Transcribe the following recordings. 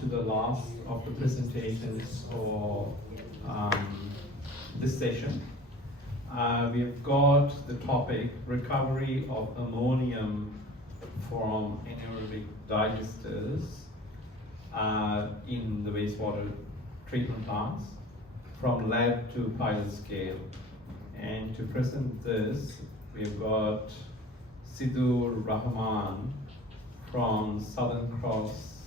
to the last of the presentations for this session. We have got the topic recovery of ammonium from anaerobic digesters in the wastewater treatment plants from lab to pilot scale. And to present this, we've got Sydur Rahman from Southern Cross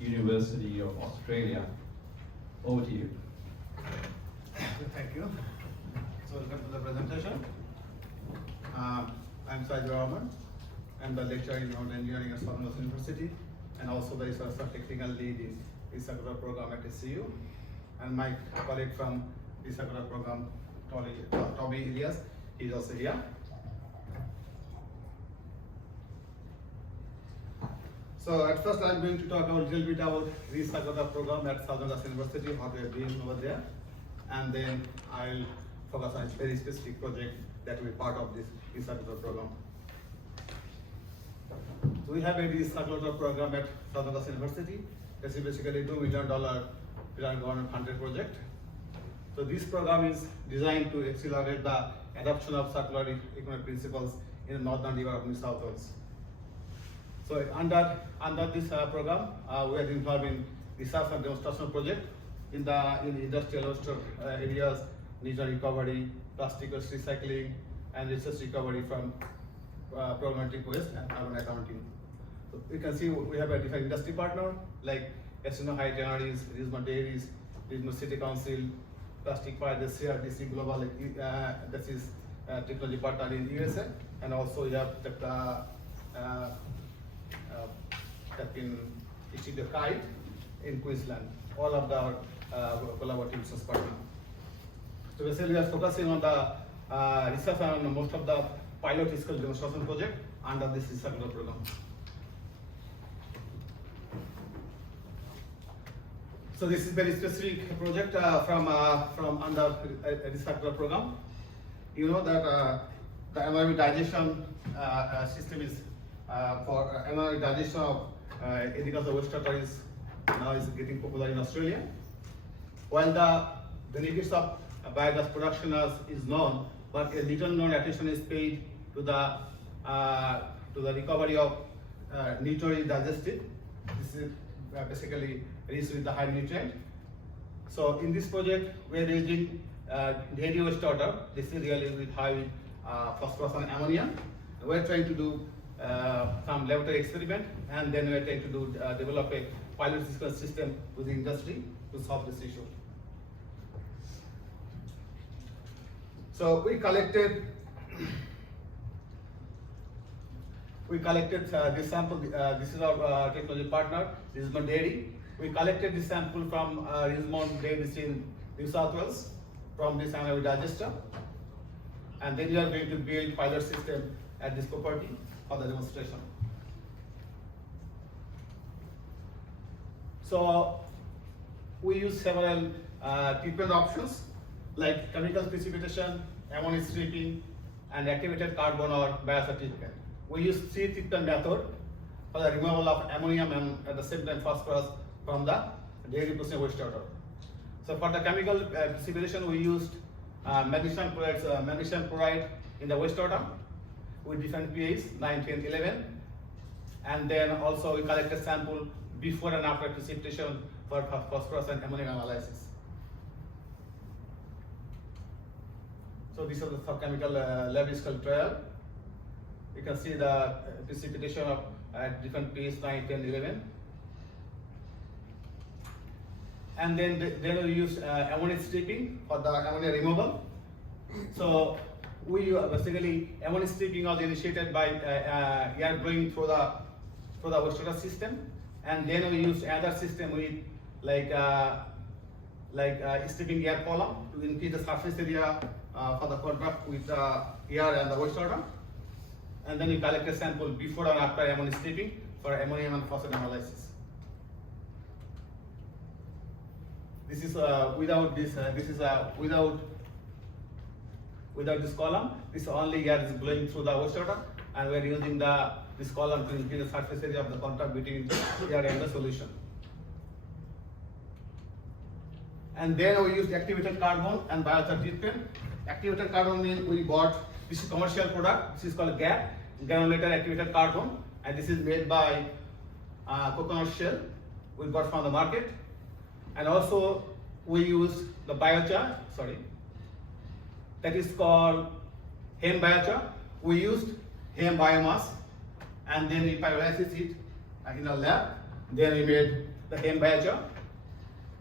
University of Australia. Over to you. Thank you. So welcome to the presentation. I'm Sydur Rahman. I'm the lecturer in engineering at Southern Cross University, and also the research technical lead in the circular program at SCU. And my colleague from the circular program, Toby Elias, he's also here. So at first I'm going to talk a little bit about the circular program at Southern Cross University, what we're doing over there, and then I'll focus on a very specific project that will be part of this circular program. So we have a circular program at Southern Cross University. This is basically a $2 million federal government funded project. So this program is designed to accelerate the adoption of circular economic principles in the northern river of New South Wales. So under this program, we are involved in research and demonstration project in industrial waste areas, nature recovery, plastic waste recycling, and resource recovery from problematic waste and carbon accounting. So you can see we have a different industry partner like High Tanneries, Richmond Dairies, Richmond City Council, Plastic Fire, the CRDC Global, that is technology partner in USA, and also we have in Institute of Kite in Queensland. All of the collaborative research partner. So basically we are focusing on the research on most of the pilot scale demonstration project under this circular program. So this is very specific project from under this circular program. You know that the anaerobic digestion system is for anaerobic digestion of agricultural wastewater is now getting popular in Australia. While the benefits of biogas production is known, but a little known attention is paid to the recovery of nutrient digested. This is basically rich with the high nutrient. So in this project, we are using dairy wastewater. This is really with high phosphorus and ammonia. We are trying to do some laboratory experiment, and then we are trying to develop a pilot system with the industry to solve this issue. So we collected this sample. This is our technology partner, Richmond Dairy. We collected this sample from Richmond Dairies in New South Wales from this anaerobic digester, and then we are going to build pilot system at this property for the demonstration. So we use several treatment options like chemical precipitation, ammonia stripping, and activated carbon or biocertificate. We use three treatment methods for the removal of ammonium and at the same time phosphorus from the dairy processing wastewater. So for the chemical precipitation, we used magnesium chloride in the wastewater with different pH, 9, 10, 11. And then also we collected sample before and after precipitation for phosphorus and ammonia analysis. So these are the chemical lab scale trial. You can see the precipitation of different pH, 9, 10, 11. And then we use ammonia stripping for the ammonia removal. So we basically ammonia stripping was initiated by air blowing through the wastewater system, and then we use other system with like stripping air column to increase the surface area for the contact with the air and the wastewater, and then we collect a sample before and after ammonia stripping for ammonium and phosphate analysis. This is without this. This is without this column. This only air is blowing through the wastewater, and we are using the this column to increase the surface area of the contact between air and the solution. And then we used activated carbon and biochar treatment. Activated carbon means we bought, this is commercial product, this is called GAC, granulated activated carbon, and this is made by coconut shell, we got from the market. And also we used the biochar, that is called hemp biochar. We used hemp biomass and then we pyrolyzed it in a lab. Then we made the hemp biochar.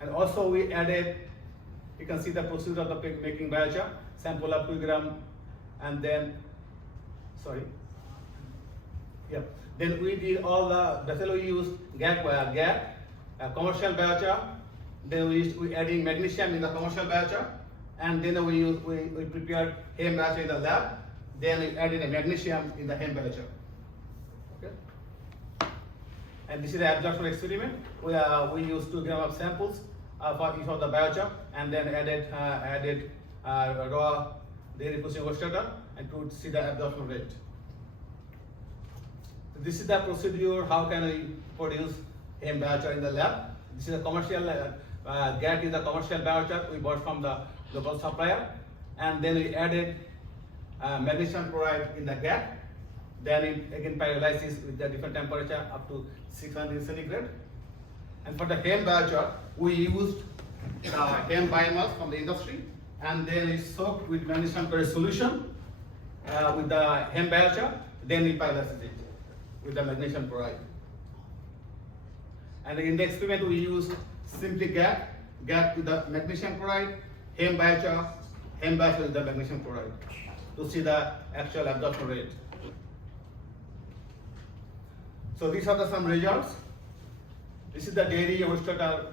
And also we added, you can see the procedure of the making biochar, sample of 2 gram, and then, then we did all the, that's why we used GAC, commercial biochar. Then we adding magnesium in the commercial biochar, and then we prepared hemp biochar in the lab. Then we added a magnesium in the hemp biochar. Okay. And this is the absorption experiment. We used 2 grams of samples for each of the biochar, and then added raw dairy processing wastewater and to see the absorption rate. So this is the procedure. How can we produce hemp biochar in the lab? This is a commercial. GAT is a commercial biochar we bought from the local supplier, and then we added magnesium chloride in the GAT. Then it again pyrolyzes with the different temperature up to 600 centigrade. And for the hemp biochar, we used hemp biomass from the industry, and then we soaked with magnesium chloride solution with the hemp biochar. Then we pyrolyzed it with the magnesium chloride. And in the experiment, we used simply GAC with the magnesium chloride, hemp biochar with the magnesium chloride to see the actual absorption rate. So these are some results. This is the dairy wastewater.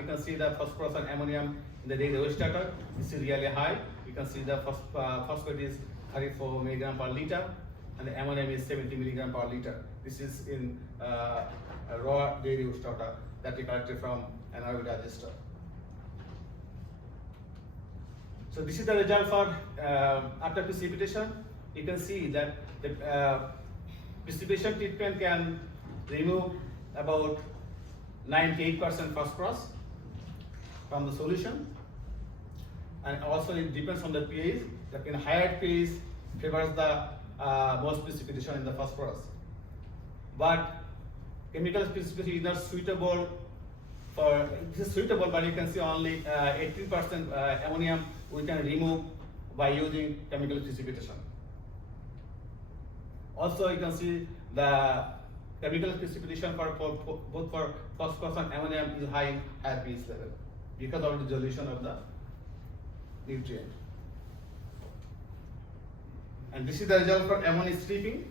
You can see the phosphorus and ammonium in the dairy wastewater. This is really high. You can see the phosphate is 34 milligram per liter, and the ammonium is 70 milligram per liter. This is in raw dairy wastewater that we collected from anaerobic digester. So this is the result for after precipitation. You can see that the precipitation treatment can remove about 98% phosphorus from the solution, and also it depends on the pH. That in higher pH favors the most precipitation in the phosphorus. But chemical precipitation is not suitable for, it is suitable, but you can see only 18% ammonium we can remove by using chemical precipitation. Also, you can see the chemical precipitation for both for phosphorus and ammonium is high in higher pH level because of the dissolution of the nutrient. And this is the result for ammonium stripping.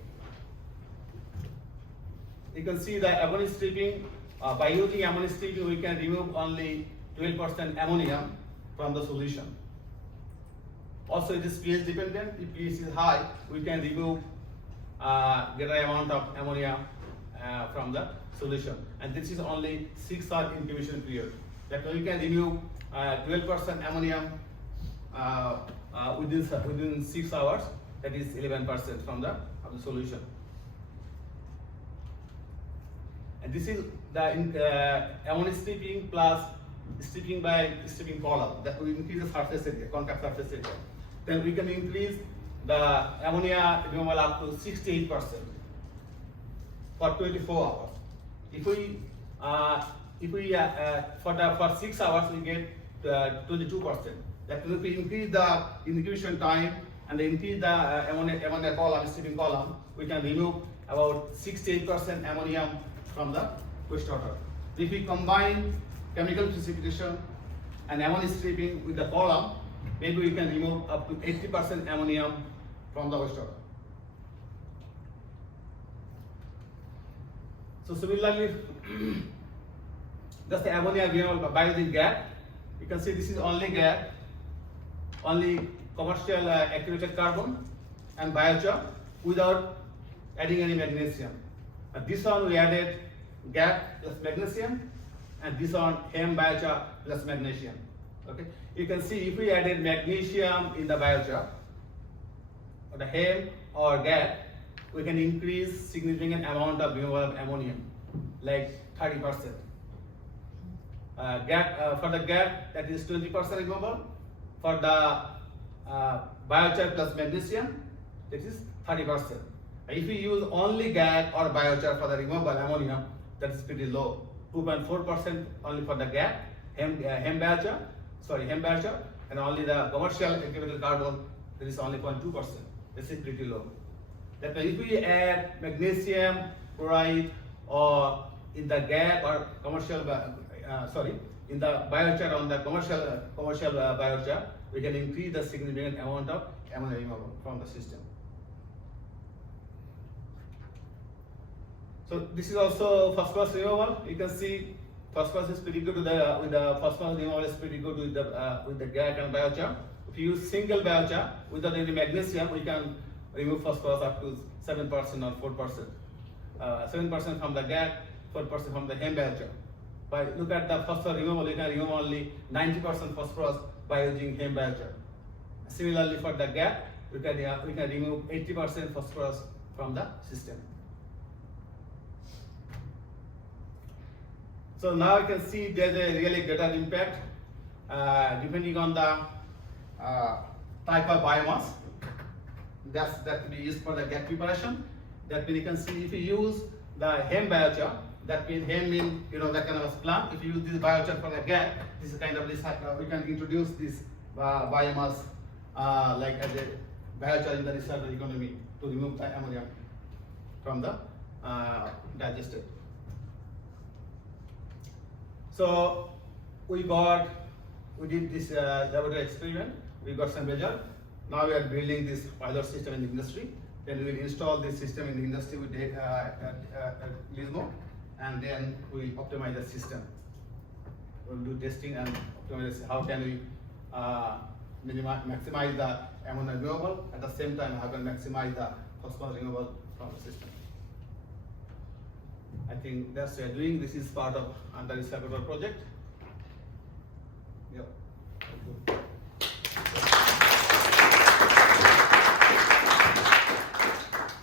You can see the ammonium stripping, by using ammonium stripping we can remove only 12% ammonium from the solution. Also it is pH dependent. If pH is high, we can remove greater amount of ammonia from the solution. And this is only 6-hour incubation period. That we can remove 12% ammonium within 6 hours. That is 11% from the solution. And this is the ammonium stripping plus stripping by stripping column. That will increase the surface area, contact surface area. Then we can increase the ammonia removal up to 68% for 24 hours. If we for 6 hours we get 22%. That will be increase the incubation time and increase the ammonia column, stripping column. We can remove about 68% ammonium from the wastewater. If we combine chemical precipitation and ammonium stripping with the column, maybe we can remove up to 80% ammonium from the wastewater. So similarly, that's the ammonia removal by using GAC. You can see this is only GAC, only commercial activated carbon and biochar without adding any magnesium. And this one we added GAC plus magnesium, and this one hemp biochar plus magnesium. Okay, you can see if we added magnesium in the biochar, or the hemp or GAC, we can increase significant amount of removal of ammonium, like 30%. For the GAT, that is 20% removal. For the biochar plus magnesium, that is 30%. If we use only GAT or biochar for the removal ammonium, that is pretty low. 2.4% only for the GAT, hemp biochar, and only the commercial activated carbon, that is only 0.2%. This is pretty low. That means if we add magnesium chloride or in the GAT or commercial, in the biochar on the commercial biochar, we can increase the significant amount of ammonia removal from the system. So this is also phosphorus removal. You can see phosphorus is pretty good with the phosphorus removal is pretty good with the GAT and biochar. If you use single biochar without any magnesium, we can remove phosphorus up to 7% or 4%. 7% from the GAT, 4% from the hemp biochar. But look at the phosphorus removal, you can remove only 90% phosphorus by using hemp biochar. Similarly, for the GAT, we can remove 80% phosphorus from the system. So now you can see there's a really greater impact depending on the type of biomass that will be used for the GAT preparation. That means you can see if you use the hemp biochar, that means hemp means that kind of plant. If you use this biochar for the GAT, this is kind of we can introduce this biomass like as a biochar in the recycled economy to remove the ammonium from the digested. So we did this laboratory experiment. We got some result. Now we are building this pilot system in the industry. Then we will install this system in the industry with Lismo, and then we will optimize the system. We'll do testing and optimize how can we maximize the ammonia removal, at the same time how can we maximize the phosphorus removal from the system. I think that's what we are doing. This is part of under recyclable project. Yep.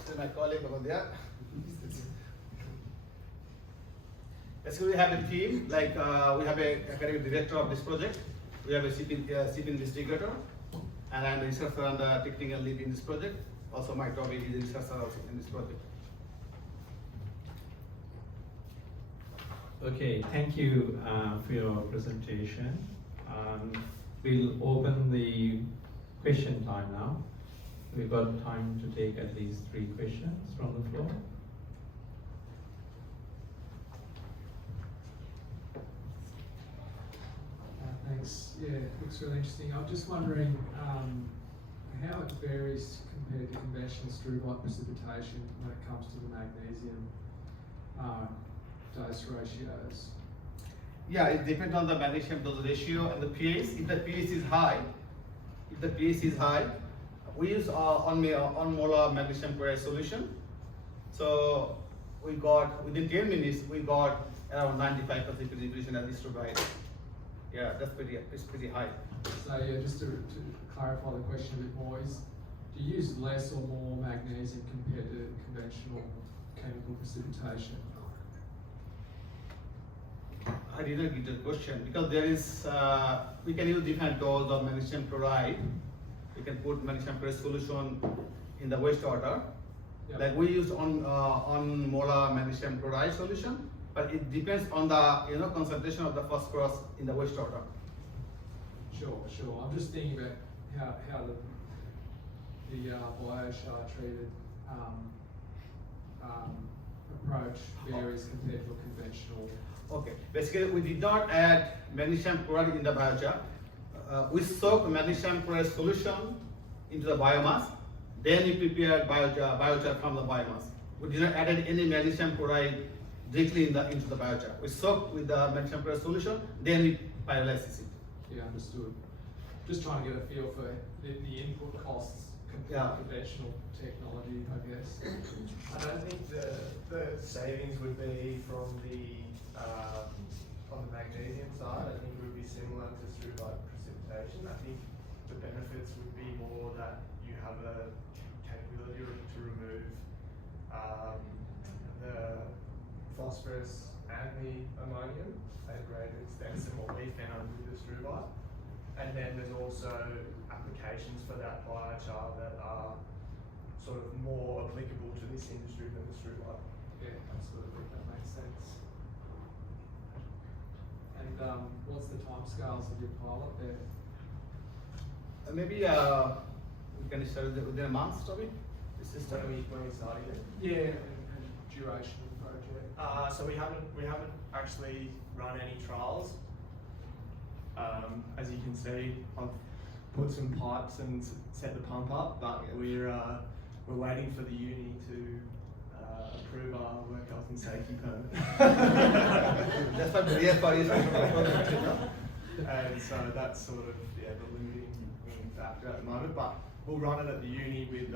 So my colleague over there. Basically, we have a team. Like we have a academic director of this project. We have a CP investigator, and I'm a researcher and the technical lead in this project. Also, my colleague is a researcher also in this project. Okay, thank you for your presentation. We'll open the question time now. We've got time to take at least 3 questions from the floor. Thanks. Yeah, it looks really interesting. I'm just wondering how it varies compared to conventional screw-like precipitation when it comes to the magnesium dose ratios. Yeah, it depends on the magnesium dose ratio and the pH. If the pH is high, we use on molar magnesium chloride solution. So we got within 10 minutes we got around 95% precipitation at this provide. Yeah, it's pretty high. So yeah, just to clarify the question a bit more, do you use less or more magnesium compared to conventional chemical precipitation? I didn't get the question because there is we can use different dose of magnesium chloride. We can put magnesium chloride solution in the wastewater. Yep. Like we use on molar magnesium chloride solution, but it depends on the concentration of the phosphorus in the wastewater. Sure. I'm just thinking about how the biochar treated approach varies compared to a conventional. Okay, basically we did not add magnesium chloride in the biochar. We soaked magnesium chloride solution into the biomass. Then we prepared biochar from the biomass. We did not add any magnesium chloride directly into the biochar. We soaked with the magnesium chloride solution, then we pyrolysis it. Yeah, understood. Just trying to get a feel for the input costs compared to conventional technology, I guess. And I think the savings would be from on the magnesium side. I think it would be similar to screw-like precipitation. I think the benefits would be more that you have a capability to remove the phosphorus and the ammonium at greater extent than what we found with the struvite. And then there's also applications for that biochar that are sort of more applicable to this industry than the struvite. Yeah, absolutely, that makes sense. And what's the timescales of your pilot there? Maybe we can start within a month, Toby. This is When we started it. Yeah, and duration of the project. So we haven't actually run any trials. As you can see, I've put some pipes and set the pump up, but we're waiting for the uni to approve our work health and safety permit. That's what the real part is. And so that's sort of the limiting factor at the moment. But we'll run it at the uni with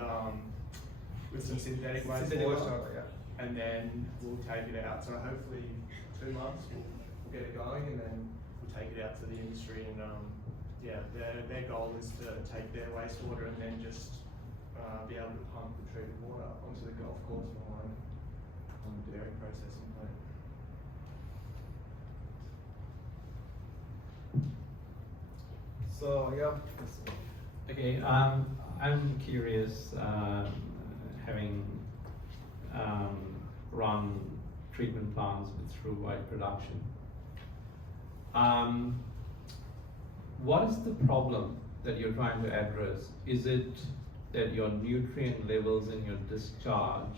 some synthetic wastewater, Yeah. and then we'll take it out. So hopefully 2 months we'll get it going, and then we'll take it out to the industry. And their goal is to take their wastewater and then just be able to pump the treated water onto the golf course on the dairy processing plant. So yeah. Okay, I'm curious, having run treatment plants with through-wide production. What is the problem that you're trying to address? Is it that your nutrient levels in your discharge,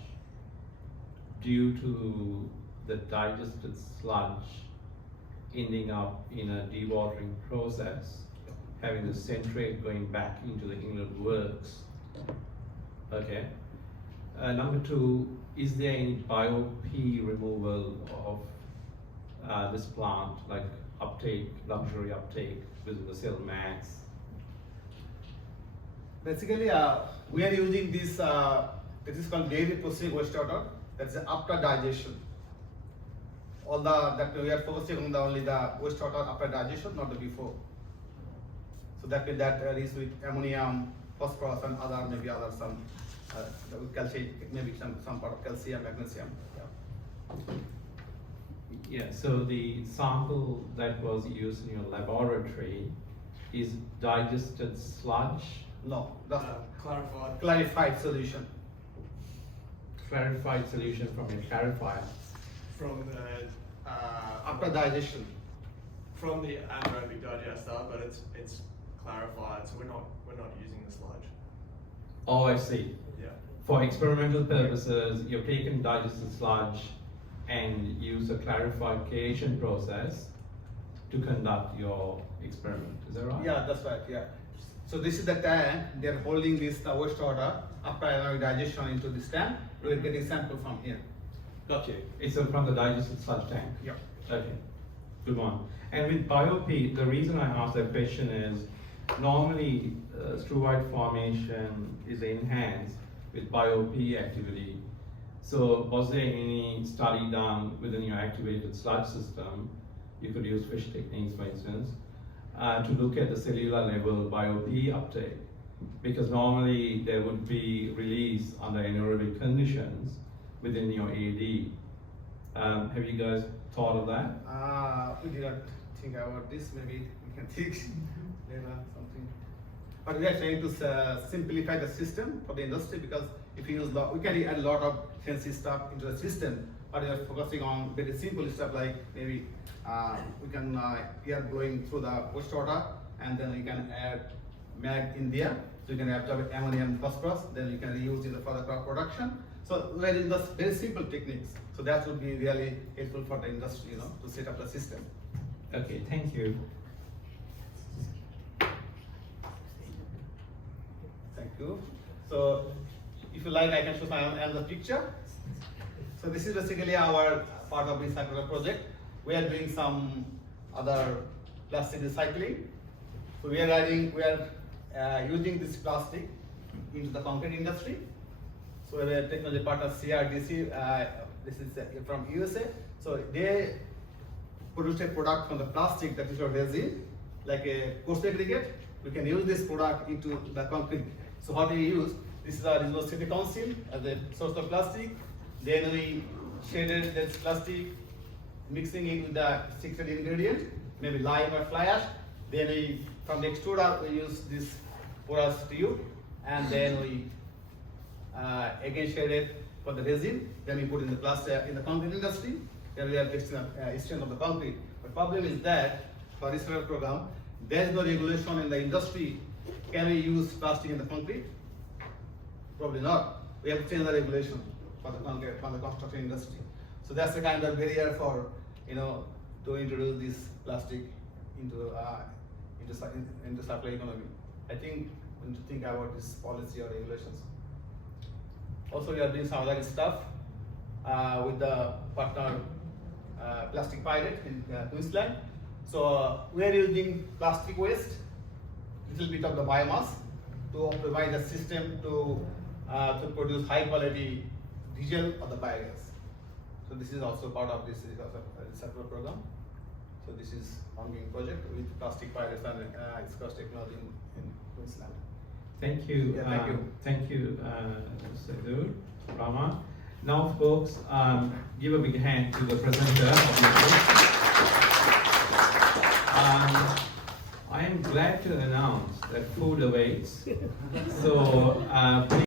due to the digested sludge ending up in a dewatering process, having the centrate going back into the inlet works? Okay. Number two, is there any bio-P removal of this plant, like uptake, luxury uptake within the cell mass? Basically, we are using this. This is called dairy processing wastewater. That's after digestion. All that we are focusing on only the wastewater after digestion, not the before. So that is with ammonium, phosphorus, and some calcium, maybe some part of calcium, magnesium. Yeah, so the sample that was used in your laboratory is digested sludge, No, the Clarified. clarified solution. clarified solution from a clarifier. From the After digestion. from the anaerobic digester, but it's clarified, so we're not using the sludge. Oh, I see. Yeah. For experimental purposes, you've taken digested sludge and use a clarification process to conduct your experiment. Is that right? Yeah, that's right. Yeah. So this is the tank. They're holding this wastewater after anaerobic digestion into this tank. We're getting sample from here. Got you. It's from the digested sludge tank. Yeah. Okay, good one. And with bio-P, the reason I asked that question is normally struvite formation is enhanced with bio-P activity. So was there any study done within your activated sludge system? You could use fish techniques, for instance, to look at the cellular level bio-P uptake, because normally there would be release under anaerobic conditions within your AD. Have you guys thought of that? We did not think about this. Maybe we can think later something. But we are trying to simplify the system for the industry, because if you use we can add a lot of fancy stuff into the system, but we are focusing on very simple stuff like maybe we can air blowing through the wastewater, and then you can add mag in there, so you can absorb ammonium, phosphorus, then you can reuse in the further crop production. So we are in the very simple techniques. So that would be really helpful for the industry, to set up the system. Okay, thank you. Thank you. So if you like, I can show another picture. So this is basically our part of recycler project. We are doing some other plastic recycling. So we are using this plastic into the concrete industry. So we are technology partner CRDC. This is from USA. So they produce a product from the plastic that is a resin, like a coarse aggregate. We can use this product into the concrete. So how do you use? This is our City Council as a source of plastic, Then we shaded this plastic, mixing it with the secret ingredient, maybe lime or fly ash. Then we, from the extruder, we use this porous tube, and then we again shaded for the resin. Then we put in the plastic in the concrete industry. Then we are extent of the concrete. The problem is that for this program, there is no regulation in the industry. Can we use plastic in the concrete? Probably not. We have to change the regulation for the concrete, for the construction industry. So that's the kind of barrier for, to introduce this plastic into circular economy. I think we need to think about this policy or regulations. Also, we are doing some other stuff with the partner plastic pilot in Queensland. So we are using plastic waste, little bit of the biomass, to provide a system to produce high quality diesel or the biogas. So this is also part of this circular program. So this is ongoing project with plastic pilots and East technology in Queensland. Thank you. Yeah, thank you. Thank you, Sydur Rahman. Now, folks, give a big hand to the presenter. I am glad to announce that food awaits. So